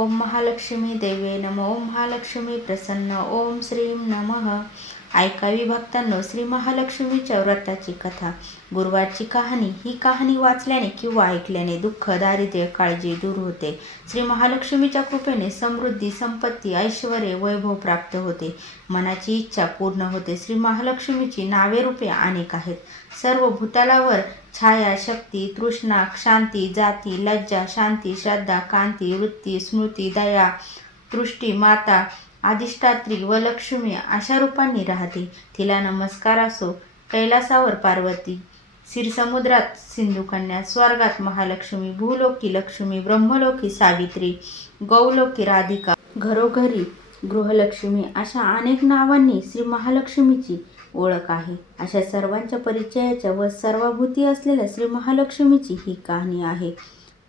ओम महालक्ष्मी देवे नम ओम महालक्ष्मी प्रसन्न ओम श्रीं नमः ऐकावी भक्तांनो श्री महालक्ष्मीच्या व्रताची कथा गुरुवारची कहाणी ही कहाणी वाचल्याने किंवा ऐकल्याने दुःख दारिद्र्य काळजी दूर होते श्री महालक्ष्मीच्या कृपेने समृद्धी संपत्ती ऐश्वर्य वैभव प्राप्त होते मनाची इच्छा पूर्ण होते श्री महालक्ष्मीची नावे रूपे अनेक आहेत सर्व भूतालावर छाया शक्ती तृष्णा शांती जाती लज्जा शांती श्रद्धा कांती वृत्ती स्मृती दया तृष्टी माता अधिष्ठात्री व लक्ष्मी अशा रूपांनी राहते तिला नमस्कार असो कैलासावर पार्वती सिंधु कन्या स्वर्गात महालक्ष्मी भूलोकी लक्ष्मी ब्रह्मलोकी सावित्री गौलोकी राधिका घरोघरी गृहलक्ष्मी अशा अनेक नावांनी श्री महालक्ष्मीची ओळख आहे अशा सर्वांच्या परिचयाच्या व सर्वभूती असलेल्या श्री महालक्ष्मीची ही कहाणी आहे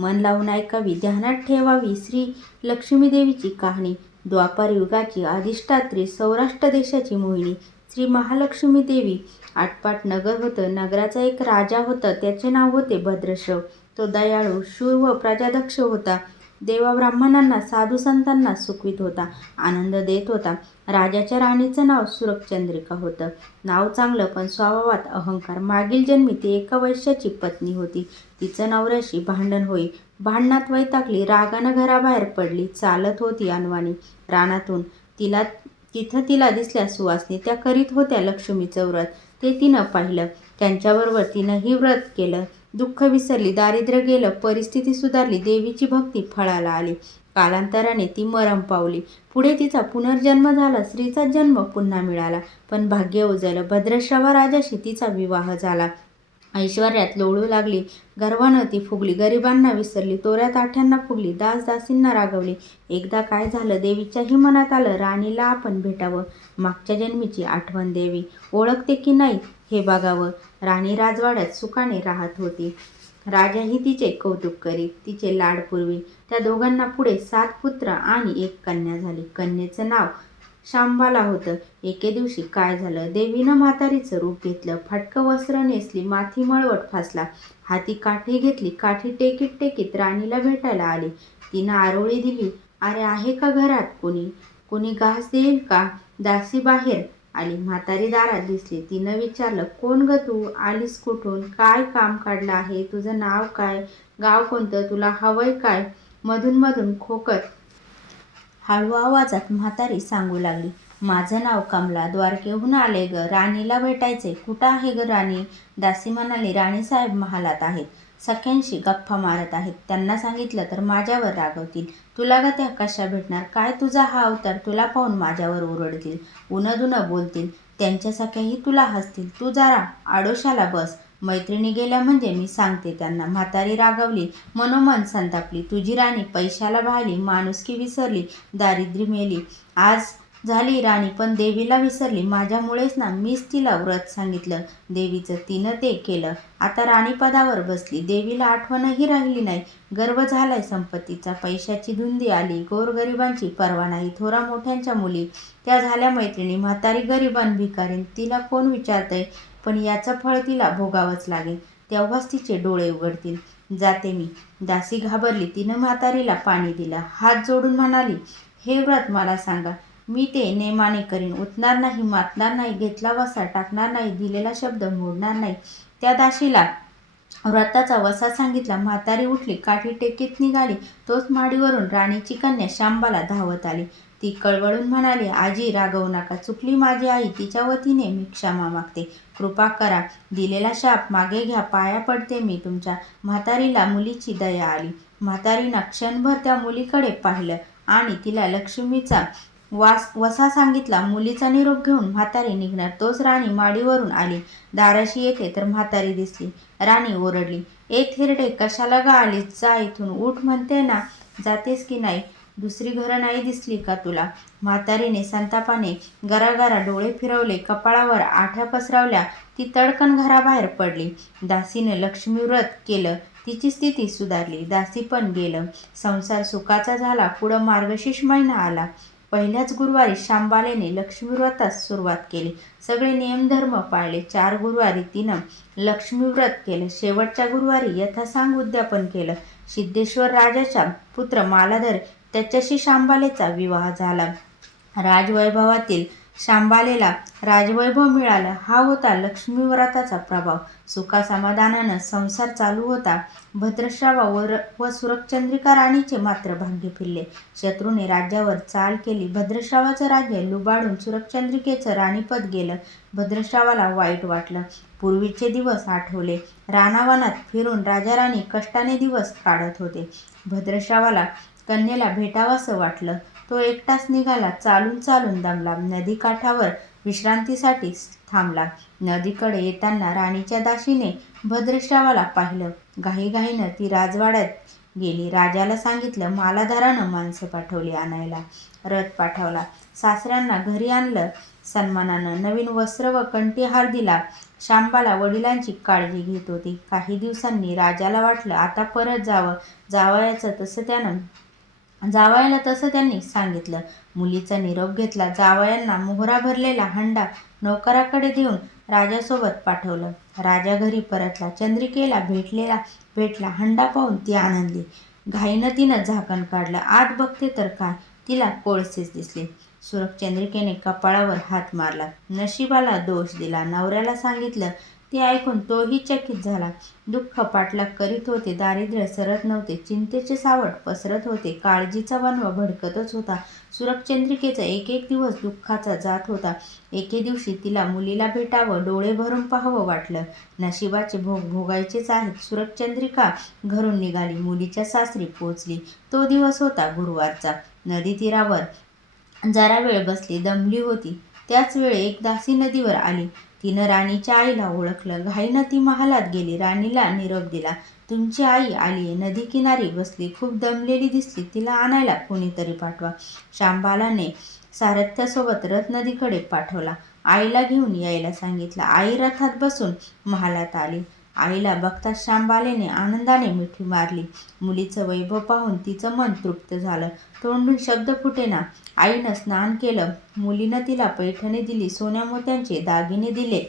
मन लावून ऐकावी ध्यानात ठेवावी श्री लक्ष्मीदेवीची कहाणी द्वापार युगाची अधिष्ठात्री सौराष्ट्र देशाची मोहिनी श्री महालक्ष्मी देवी आटपाट नगर होतं नगराचा एक राजा होता त्याचे नाव होते भद्रश्रव तो दयाळू शूर व प्रजाध्यक्ष होता देवा ब्राह्मणांना साधू संतांना सुखवीत होता आनंद देत होता राजाच्या राणीचं नाव सुरखचंद्रिका होतं नाव चांगलं पण स्वभावात अहंकार मागील जन्मी ती एका वैश्याची पत्नी होती तिचं नवऱ्याशी भांडण होई भांडणात वैतागली रागानं घराबाहेर पडली चालत होती अनवाणी रानातून तिला तिथं तिला दिसल्या सुवासनी त्या करीत होत्या लक्ष्मीचं व्रत ते तिनं पाहिलं त्यांच्याबरोबर तिनंही व्रत केलं दुःख विसरली दारिद्र्य गेलं परिस्थिती सुधारली देवीची भक्ती फळाला आली कालांतराने ती मरम पावली पुढे तिचा पुनर्जन्म झाला स्त्रीचा जन्म पुन्हा मिळाला पण भाग्य उजळलं भद्रश्रवा राजाशी तिचा विवाह झाला ऐश्वर्यात लोळू लागली गर्वानं ती फुगली गरिबांना विसरली तोऱ्यात आठ्यांना फुगली दास दासींना रागवली एकदा काय झालं देवीच्याही मनात आलं राणीला आपण भेटावं मागच्या जन्मीची आठवण देवी ओळखते की नाही हे बघावं राणी राजवाड्यात सुखाने राहत होती राजाही तिचे कौतुक करीत तिचे लाड त्या दोघांना पुढे सात पुत्र आणि एक कन्या झाली कन्येचं नाव शांबाला होतं एके दिवशी काय झालं देवीनं म्हातारीचं रूप घेतलं फटकं वस्त्र नेसली माथी मळवट फासला हाती काठी घेतली काठी टेकीत टेकीत राणीला भेटायला आली तिनं आरोळी दिली अरे आहे का घरात कोणी कोणी घास देईल का दासी बाहेर आली म्हातारी दारात दिसली तिनं विचारलं कोण ग तू आलीस कुठून काय काम काढलं आहे तुझं नाव काय गाव कोणतं तुला हवंय काय मधून मधून खोकत हळू आवाजात म्हातारी सांगू लागली माझं नाव कमला द्वारकेहून आले ग राणीला भेटायचे कुठं आहे ग राणी दासी म्हणाली राणीसाहेब महालात आहेत सख्यांशी गप्पा मारत आहेत त्यांना सांगितलं तर माझ्यावर रागवतील तुला ग त्या कशा भेटणार काय तुझा हा अवतार तुला पाहून माझ्यावर ओरडतील दुनं बोलतील त्यांच्या सख्याही तुला हसतील तू जरा आडोशाला बस मैत्रिणी गेल्या म्हणजे मी सांगते त्यांना म्हातारी रागवली मनोमन संतापली तुझी राणी पैशाला भाली माणुसकी विसरली दारिद्र्य मेली आज झाली राणी पण देवीला विसरली माझ्यामुळेच ना मीच तिला व्रत सांगितलं देवीचं तिनं ते केलं आता राणी पदावर बसली देवीला आठवणही राहिली नाही गर्व झालाय संपत्तीचा पैशाची धुंदी आली गोरगरिबांची पर्वा नाही थोरा मोठ्यांच्या मुली त्या झाल्या मैत्रिणी म्हातारी गरिबान भिकारीन तिला कोण विचारतंय पण याचं फळ तिला भोगावंच लागेल तेव्हाच तिचे डोळे उघडतील जाते मी दासी घाबरली तिनं म्हातारीला पाणी दिला हात जोडून म्हणाली हे व्रत मला सांगा मी ते नेमाने करीन उठणार नाही मातणार नाही घेतला वसा टाकणार नाही दिलेला शब्द मोडणार नाही त्या दाशीला व्रताचा वसा सांगितला म्हातारी उठली काठी टेकीत निघाली तोच माडीवरून राणीची कन्या शांबाला धावत आली ती कळवळून म्हणाली आजी रागवू नका चुकली माझी आई तिच्या वतीने मी क्षमा मागते कृपा करा दिलेला शाप मागे घ्या पाया पडते मी तुमच्या म्हातारीला मुलीची दया आली म्हातारीनं क्षणभर त्या मुलीकडे पाहिलं आणि तिला लक्ष्मीचा वास वसा सांगितला मुलीचा निरोप घेऊन म्हातारी निघणार तोच राणी माडीवरून आली दाराशी येते तर म्हातारी दिसली राणी ओरडली एक हिरडे कशाला गा आले जा इथून उठ म्हणते ना जातेस की नाही दुसरी घरं नाही दिसली का तुला म्हातारीने संतापाने गरागरा डोळे फिरवले कपाळावर आठ्या पसरवल्या ती तडकन घराबाहेर पडली दासीने लक्ष्मीव्रत केलं तिची स्थिती सुधारली दासी पण गेलं संसार सुखाचा झाला पुढं मार्गशीर्ष महिना आला पहिल्याच गुरुवारी शांबालेने लक्ष्मीव्रतास सुरुवात केली सगळे नियमधर्म पाळले चार गुरुवारी तिनं लक्ष्मीव्रत केलं शेवटच्या गुरुवारी यथासांग उद्यापन केलं सिद्धेश्वर राजाचा पुत्र मालाधर त्याच्याशी शांबालेचा विवाह झाला राजवैभवातील शांबालेला राजवैभव मिळाला हा होता लक्ष्मीव्रताचा प्रभाव समाधानानं संसार चालू होता भद्रश्रावा व व सुरक्षंद्रिका राणीचे मात्र भाग्य फिरले शत्रूने राज्यावर चाल केली भद्रश्रावाचं राज्य लुबाडून सुरक्षंद्रिकेचं राणीपद गेलं भद्रश्रावाला वाईट वाटलं पूर्वीचे दिवस आठवले रानावनात फिरून राजाराणी कष्टाने दिवस काढत होते भद्रश्रावाला कन्येला भेटावंसं वाटलं तो एकटाच निघाला चालून चालून दमला नदीकाठावर विश्रांतीसाठी थांबला नदीकडे येताना राणीच्या दाशीने भद्रश्रावाला पाहिलं घाईघाईनं ती राजवाड्यात गेली राजाला सांगितलं मालाधारानं माणसं पाठवली आणायला रथ पाठवला सासऱ्यांना घरी आणलं सन्मानानं नवीन वस्त्र व हार दिला शांबाला वडिलांची काळजी घेत होती काही दिवसांनी राजाला वाटलं आता परत जावं जावयाचं तसं त्यानं जावयाला तसं त्यांनी सांगितलं मुलीचा निरोप घेतला जावयांना मोहरा भरलेला हंडा नोकराकडे देऊन राजासोबत पाठवलं राजा घरी परतला चंद्रिकेला भेटलेला भेटला हंडा पाहून ती आनंदली घाईनं तिनं झाकण काढलं आत बघते तर काय तिला कोळसेच दिसले सुरख चंद्रिकेने कपाळावर हात मारला नशिबाला दोष दिला नवऱ्याला सांगितलं ते ऐकून तोही चकित झाला दुःख पाठलाग करीत होते दारिद्र्य सरत नव्हते चिंतेचे सावट पसरत होते काळजीचा वनवा भडकतच होता सुरक्षचंद्रिकेचा एक एक दिवस दुःखाचा जात होता एके दिवशी तिला मुलीला भेटावं डोळे भरून पाहावं वाटलं नशिबाचे भोग भोगायचेच आहेत सुरक्षचंद्रिका घरून निघाली मुलीच्या सासरी पोचली तो दिवस होता गुरुवारचा नदी तीरावर जरा वेळ बसली दमली होती त्याचवेळी एक दासी नदीवर आली तिनं राणीच्या आईला ओळखलं घाईनं ती महालात गेली राणीला निरोप दिला तुमची आई आली नदी किनारी बसली खूप दमलेली दिसली तिला आणायला कोणीतरी पाठवा शांबालाने सारथ्यासोबत रथ नदीकडे पाठवला आईला घेऊन यायला सांगितलं आई रथात बसून महालात आली आईला बघता श्यामबालेने आनंदाने मिठी मारली मुलीचं वैभव पाहून तिचं मन तृप्त झालं तोंडून शब्द फुटेना आईनं स्नान केलं मुलीनं तिला पैठणी दिली सोन्या मोत्यांचे दागिने दिले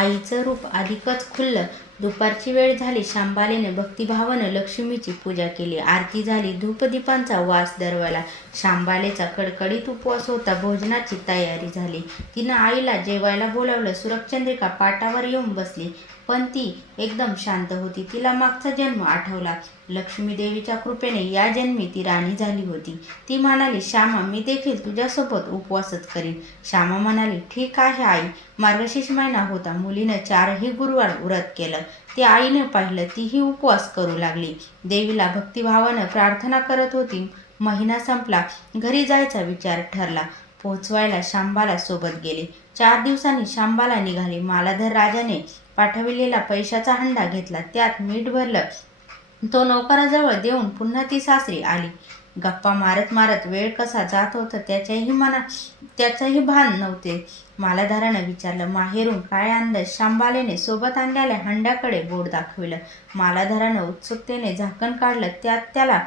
आईचं रूप अधिकच खुललं दुपारची वेळ झाली शांबालेने भक्तिभावानं लक्ष्मीची पूजा केली आरती झाली धूपदीपांचा वास दरवाला शांबालेचा कडकडीत उपवास होता भोजनाची तयारी झाली तिनं आईला जेवायला बोलावलं सुरक्षंद्रिका पाटावर येऊन बसली पण ती एकदम शांत होती तिला मागचा जन्म आठवला लक्ष्मी देवीच्या कृपेने या जन्मी ती राणी झाली होती ती म्हणाली श्यामा मी देखील तुझ्यासोबत उपवासच करीन श्यामा म्हणाली ठीक आहे आई मार्गशीर्ष महिना होता मुलीनं चारही गुरुवार व्रत केलं ते आईनं पाहिलं तीही उपवास करू लागली देवीला भक्तिभावानं प्रार्थना करत होती महिना संपला घरी जायचा विचार ठरला पोचवायला शांबाला सोबत गेले चार दिवसांनी शांबाला निघाले मालाधर राजाने पाठविलेला पैशाचा हंडा घेतला त्यात मीठ भरलं तो नौकराजवळ देऊन पुन्हा ती सासरी आली गप्पा मारत मारत वेळ कसा जात होता त्याच्याही मना त्याचंही भान नव्हते मालाधारानं विचारलं माहेरून काय आणलं शांबालेने सोबत आणलेल्या हंड्याकडे बोट दाखविलं मालाधारानं उत्सुकतेने झाकण काढलं त्यात त्याला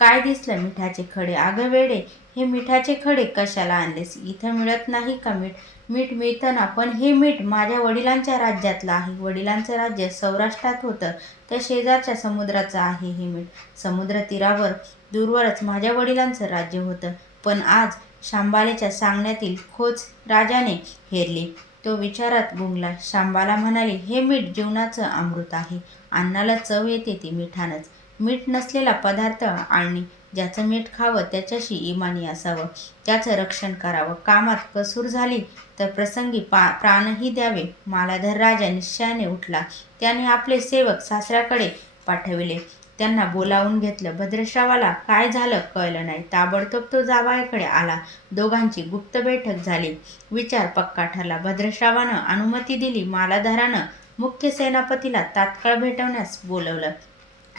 काय दिसलं मिठाचे खडे आगवेडे हे मिठाचे खडे कशाला आणलेस इथं मिळत नाही का मीठ मीठ मिळतं ना पण हे मीठ माझ्या वडिलांच्या राज्यातलं आहे वडिलांचं राज्य सौराष्ट्रात होतं त्या शेजारच्या समुद्राचं आहे हे मीठ समुद्र तीरावर दूरवरच माझ्या वडिलांचं राज्य होतं पण आज शांबालेच्या सांगण्यातील खोच राजाने हेरली तो विचारात गुंगला शांबाला म्हणाले हे मीठ जीवनाचं अमृत आहे अन्नाला चव येते ती मिठानच मीठ नसलेला पदार्थ आणि ज्याचं मीठ खावं त्याच्याशी इमानी असावं त्याचं रक्षण करावं कामात कसूर झाली तर प्रसंगी पा प्राणही द्यावे मालाधर राजा निश्चयाने उठला त्याने आपले सेवक सासऱ्याकडे पाठविले त्यांना बोलावून घेतलं भद्रश्रावाला काय झालं कळलं नाही ताबडतोब तो जावायाकडे आला दोघांची गुप्त बैठक झाली विचार पक्का ठरला भद्रश्रावानं अनुमती दिली मालाधारानं मुख्य सेनापतीला तात्काळ भेटवण्यास बोलवलं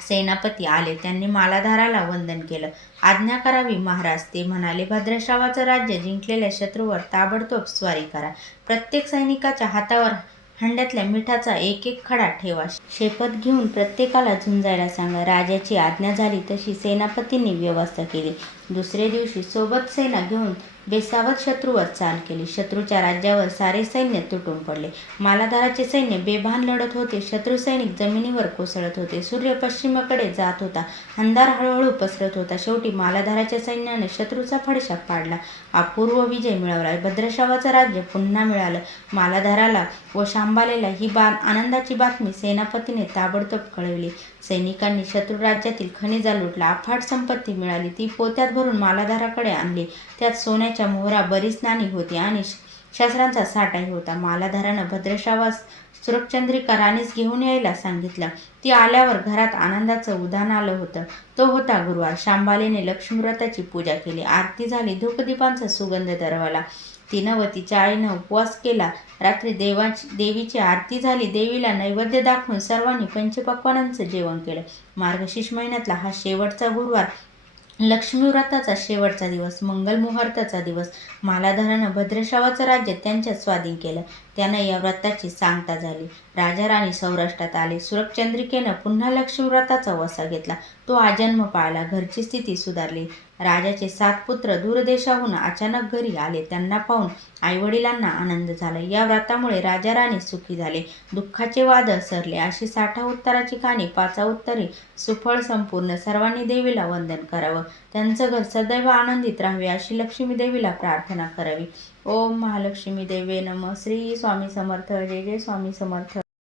सेनापती आले त्यांनी मालाधाराला वंदन केलं आज्ञा करावी महाराज ते म्हणाले भद्रश्रावाचं राज्य जिंकलेल्या शत्रूवर ताबडतोब स्वारी करा प्रत्येक सैनिकाच्या हातावर हंड्यातल्या मिठाचा एक एक खडा ठेवा शेपथ घेऊन प्रत्येकाला झुंजायला सांगा राजाची आज्ञा झाली तशी सेनापतींनी व्यवस्था केली दुसऱ्या दिवशी सोबत सेना घेऊन बेसावत शत्रूवर चाल केली शत्रूच्या राज्यावर सारे सैन्य तुटून पडले मालाधाराचे सैन्य बेभान लढत होते शत्रू सैनिक जमिनीवर कोसळत होते सूर्य पश्चिमेकडे जात होता अंधार हळूहळू पसरत होता शेवटी मालाधाराच्या सैन्याने शत्रूचा फडशा पाडला अपूर्व विजय मिळवला भद्रशावाचं राज्य पुन्हा मिळालं मालाधाराला व शांबालेला ही बा आनंदाची बातमी सेनापतीने ताबडतोब कळवली सैनिकांनी शत्रू राज्यातील खनिजा लुटला अफाट संपत्ती मिळाली ती पोत्यात भरून मालाधाराकडे आणली त्यात सोन्या सोन्याच्या मोहरा बरीच नाणी होती आणि शस्त्रांचा साठाही होता मालाधारानं भद्रशावास सुरपचंद्रिका घेऊन यायला सांगितलं ती आल्यावर घरात आनंदाचं उधाण आलं होतं तो होता गुरुवार शांबालीने लक्ष्मीव्रताची पूजा केली आरती झाली धूपदीपांचा सुगंध दरवला तिनं व तिच्या आईनं उपवास केला रात्री देवाची देवीची आरती झाली देवीला नैवेद्य दाखवून सर्वांनी पंचपक्वानांचं जेवण केलं मार्गशीर्ष महिन्यातला हा शेवटचा गुरुवार लक्ष्मी व्रताचा शेवटचा दिवस मंगल मुहूर्ताचा दिवस मालाधारानं भद्रशावाचं राज्य त्यांच्यात स्वाधीन केलं त्यांना या व्रताची सांगता झाली राजाराणी सौराष्ट्रात आले सुरपचंद्रिकेनं पुन्हा लक्ष्मीव्रताचा वसा घेतला तो आजन्म पाळला घरची स्थिती सुधारली राजाचे सात पुत्र दूरदेशाहून अचानक घरी आले त्यांना पाहून आईवडिलांना आनंद झाला या व्रतामुळे राजाराणी सुखी झाले दुःखाचे वाद सरले अशी साठा उत्तराची कहाणी पाचा उत्तरे सुफळ संपूर्ण सर्वांनी देवीला वंदन करावं त्यांचं घर सदैव आनंदित राहावे अशी लक्ष्मी देवीला प्रार्थना करावी ओम महालक्ष्मी देवे नम श्री स्वामी समर्थ जय जय स्वामी समर्थ